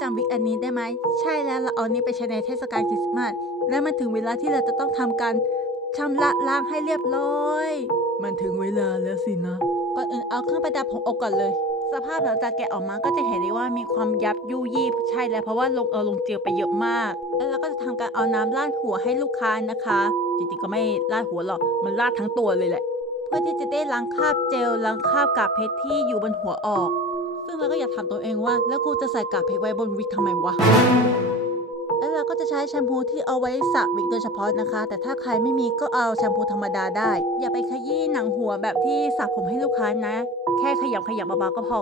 จำวิกอันนี้ได้ไหม ใช่แล้วเราเอานี้ไปใช้ในเทศกาลคริสต์มาส และมันถึงเวลาที่เราจะต้องทำการชำระล้างให้เรียบร้อย มันถึงเวลาแล้วสินะ ก่อนอื่นเอาเครื่องประดับของอกก่อนเลย สภาพหลังจากแกะออกมาก็จะเห็นได้ว่ามีความยับยุยีบใช่แล้วเพราะว่าลงเออลงเจียวไปเยอะมาก แล้วเราก็จะทำการเอาน้ำราดหัวให้ลูกค้านะคะ จริงๆก็ไม่ราดหัวหรอก มันราดทั้งตัวเลยแหละ เพื่อที่จะได้ล้างคราบเจลล้างคราบกากเพชรที่อยู่บนหัวออก ซึ่งเราก็อยากถามตัวเองว่า แล้วกูจะใส่กากเพชรไว้บนวิกทำไมวะ แล้วเราก็จะใช้แชมพูที่เอาไว้สระวิกโดยเฉพาะนะคะ แต่ถ้าใครไม่มีก็เอาแชมพูธรรมดาได้ อย่าไปขยี้หนังหัวแบบที่สระผมให้ลูกค้านะ แค่ขยำขยำเบาๆก็พอ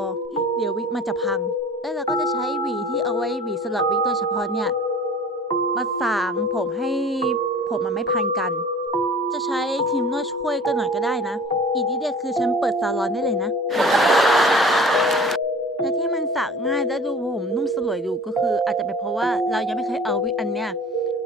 เดี๋ยววิกมันจะพัง แล้วเราก็จะใช้หวีที่เอาไว้หวีสำหรับวิกโดยเฉพาะเนี่ยมาสางผมให้ผมมันไม่พันกัน จะใช้ครีมนวดช่วยก็หน่อยก็ได้นะ อีกนิดเดียวคือฉันเปิดซาลอนได้เลยนะ แต่ที่มันสักง่ายและดูผมนุ่มสลวยดูก็คือ อาจจะเป็นเพราะว่าเรายังไม่เคยเอาวิอันเนี้ย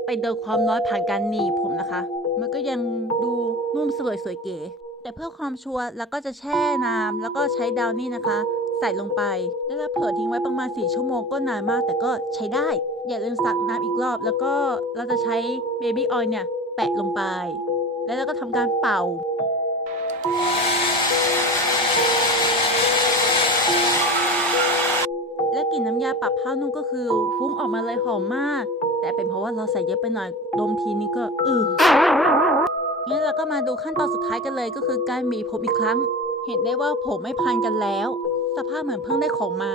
ไปโดนความร้อนผ่านการหนีบผมนะคะ มันก็ยังดูนุ่มสลวยสวยเก๋แต่เพื่อความชัวร์แล้วก็จะแช่น้ำแล้วก็ใช้ดาวนี่นะคะ ใส่ลงไป แล้วเราเผื่อทิ้งไว้ประมาณ 4 ชั่วโมงก็นานมาก แต่ก็ใช้ได้ อย่าลืมสักน้ำอีกรอบ แล้วก็เราจะใช้เบบี้ออยล์เนี่ย แปะลงไป แล้วเราก็ทำการเป่าาปรับผ้านุ่มก็คือฟุ้งออกมาเลยหอมมาก แต่เป็นเพราะว่าเราใส่เยอะไปหน่อยดมทีนี้ก็อืองั้นเราก็มาดูขั้นตอนสุดท้ายกันเลยก็คือการหวีผมอีกครั้ง เห็นได้ว่าผมไม่พันกันแล้ว สภาพเหมือนเพิ่งได้ของมา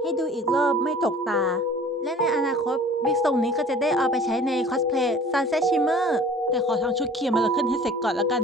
ให้ดูอีกรอบไม่จกตา และในอนาคตบิ๊กทรงนี้ก็จะได้เอาไปใช้ในคอสเพลย์ Sunset Shimmer แต่ขอทำชุดเคลียร์มาละขึ้นให้เสร็จก่อนแล้วกัน